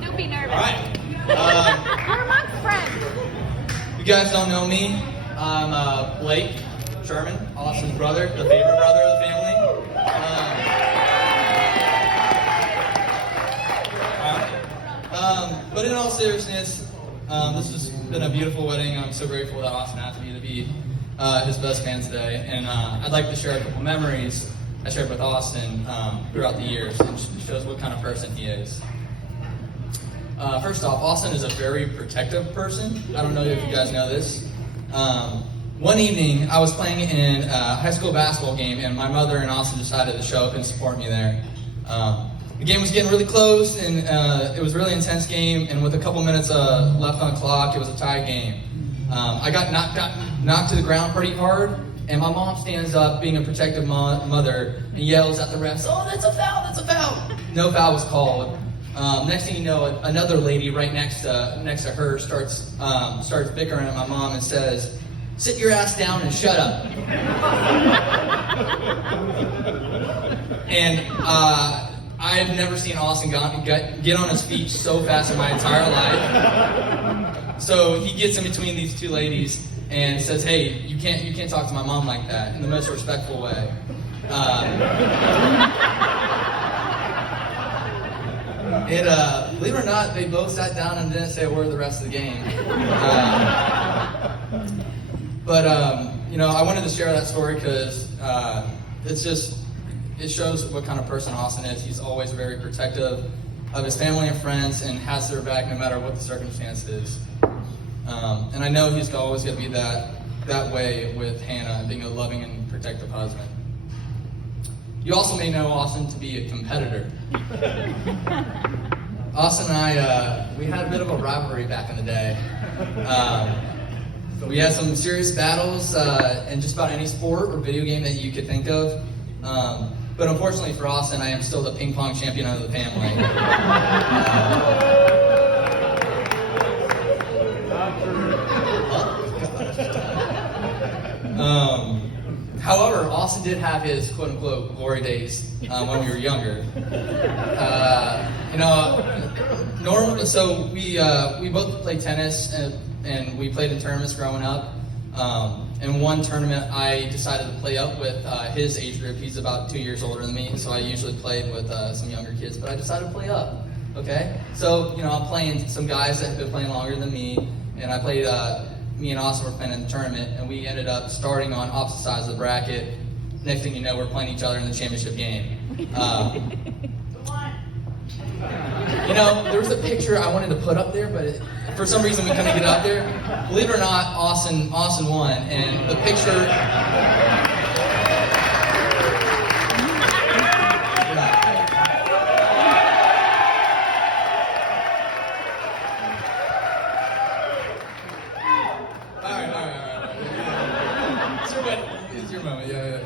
Don't be nervous. All right. We're amongst friends. You guys don't know me. I'm Blake Scherrman, Austin's brother, the favorite brother of the family. But in all seriousness, this has been a beautiful wedding. I'm so grateful that Austin asked me to be his best man today. And I'd like to share a couple memories I shared with Austin throughout the years, and shows what kind of person he is. First off, Austin is a very protective person. I don't know if you guys know this. One evening, I was playing in a high school basketball game, and my mother and Austin decided to show up and support me there. The game was getting really close, and it was a really intense game, and with a couple minutes left on the clock, it was a tie game. I got knocked to the ground pretty hard, and my mom stands up, being a protective mother, and yells at the refs, "Oh, that's a foul, that's a foul!" No foul was called. Next thing you know, another lady right next to her starts bickering at my mom and says, "Sit your ass down and shut up." And I've never seen Austin get on his feet so fast in my entire life. So he gets in between these two ladies and says, "Hey, you can't talk to my mom like that," in the most respectful way. Believe it or not, they both sat down and didn't say a word the rest of the game. I wanted to share that story because it shows what kind of person Austin is. He's always very protective of his family and friends and has their back no matter what the circumstance is. And I know he's always going to be that way with Hannah and being a loving and protective husband. You also may know Austin to be a competitor. Austin and I, we had a bit of a rivalry back in the day. We had some serious battles in just about any sport or video game that you could think of. But unfortunately for Austin, I am still the ping pong champion of the family. However, Austin did have his quote-unquote glory days when we were younger. So we both played tennis and we played in tournaments growing up. In one tournament, I decided to play up with his age group. He's about 2 years older than me, so I usually played with some younger kids, but I decided to play up, okay? So, I'm playing some guys that have been playing longer than me, and I played, me and Austin were playing in the tournament, and we ended up starting on opposite sides of the bracket. Next thing you know, we're playing each other in the championship game. There was a picture I wanted to put up there, but for some reason we couldn't get it up there. Believe it or not, Austin won, and the picture. All right. It's your moment, yeah.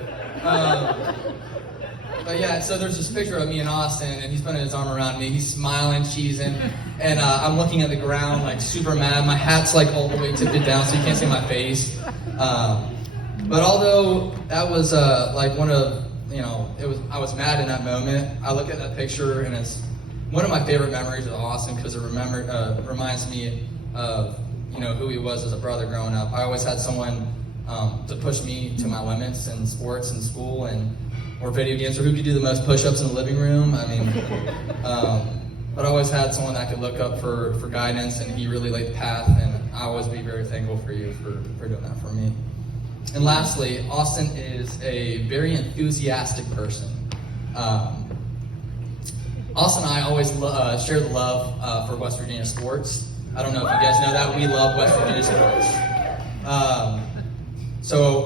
But yeah, so there's this picture of me and Austin, and he's putting his arm around me. He's smiling, cheesing, and I'm looking at the ground like super mad. My hat's like all the way tipped down, so you can't see my face. But although that was like one of, I was mad in that moment. I look at that picture, and it's one of my favorite memories of Austin because it reminds me of who he was as a brother growing up. I always had someone to push me to my limits in sports and school or video games, or who could do the most push-ups in the living room. But I always had someone that I could look up for guidance, and he really laid the path, and I always be very thankful for you for doing that for me. And lastly, Austin is a very enthusiastic person. Austin and I always share the love for West Virginia sports. I don't know if you guys know that, we love West Virginia sports.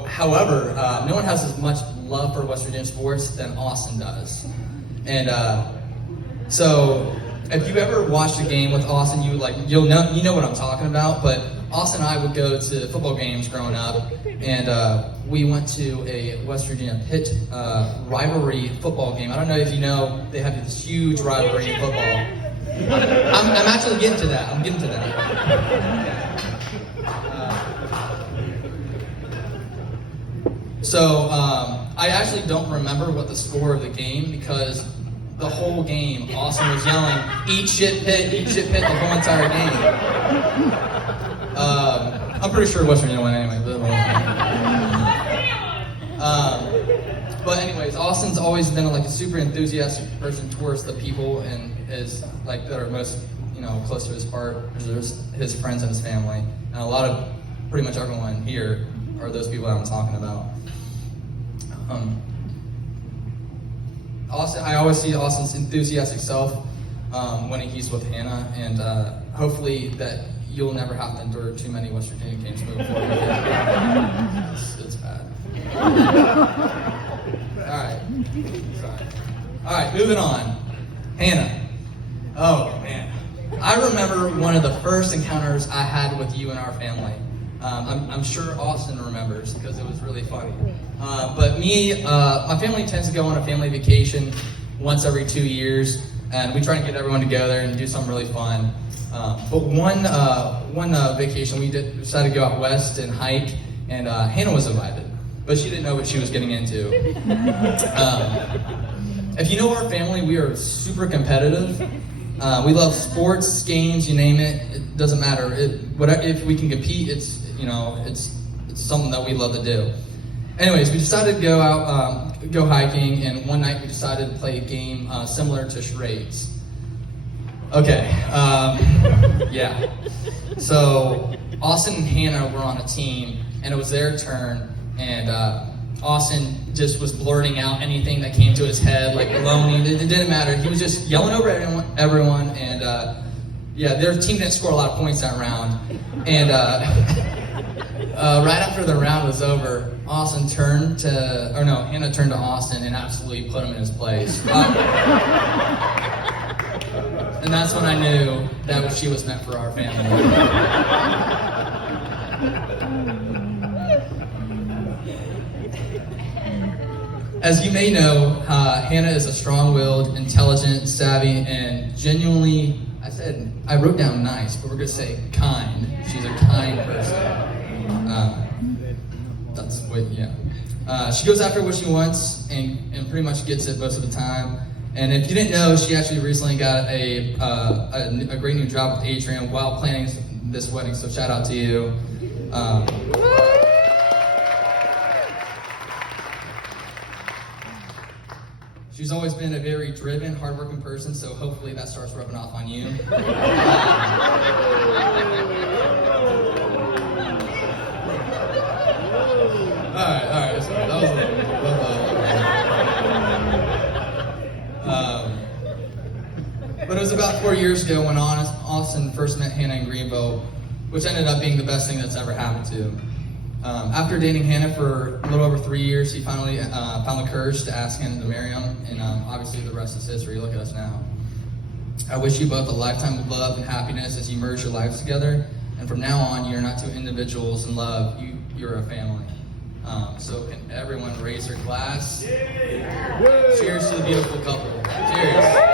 However, no one has as much love for West Virginia sports than Austin does. And so if you ever watched a game with Austin, you know what I'm talking about. But Austin and I would go to football games growing up, and we went to a West Virginia Pitt rivalry football game. I don't know if you know, they have this huge rivalry in football. I'm actually getting to that. I'm getting to that. I actually don't remember what the score of the game, because the whole game, Austin was yelling, eat shit pit, the whole entire game. I'm pretty sure West Virginia won anyway. But anyways, Austin's always been like a super enthusiastic person towards the people and is like that are most close to his heart. There's his friends and his family, and a lot of pretty much everyone here are those people that I'm talking about. Austin, I always see Austin's enthusiastic self when he's with Hannah, and hopefully that you'll never have to endure too many West Virginia games moving forward. It's bad. All right, moving on. Hannah. Oh man, I remember one of the first encounters I had with you and our family. I'm sure Austin remembers because it was really funny. But my family tends to go on a family vacation once every 2 years, and we try to get everyone together and do something really fun. But one vacation we decided to go out west and hike, and Hannah was invited, but she didn't know what she was getting into. If you know our family, we are super competitive. We love sports, games, you name it. It doesn't matter. If we can compete, it's something that we love to do. Anyways, we decided to go out, go hiking, and one night we decided to play a game similar to charades. Okay, yeah. So Austin and Hannah were on a team, and it was their turn, and Austin just was blurting out anything that came to his head, like baloney. It didn't matter. He was just yelling over everyone, and their team didn't score a lot of points that round. And right after the round was over, Hannah turned to Austin and absolutely put him in his place. And that's when I knew that she was meant for our family. As you may know, Hannah is a strong-willed, intelligent, savvy, and genuinely, I wrote down nice, but we're gonna say kind. She's a kind person. She goes after what she wants and pretty much gets it most of the time. And if you didn't know, she actually recently got a great new job with Atrium while planning this wedding, so shout out to you. She's always been a very driven, hardworking person, so hopefully that starts rubbing off on you. Alright, sorry, that was a little but it was about 4 years ago when Austin first met Hannah in Greenville, which ended up being the best thing that's ever happened to him. After dating Hannah for a little over 3 years, he finally found the courage to ask Hannah to marry him, and obviously the rest is history. Look at us now. I wish you both a lifetime of love and happiness as you merge your lives together, and from now on, you're not two individuals in love, you're a family. So can everyone raise their glass? Cheers to the beautiful couple. Cheers.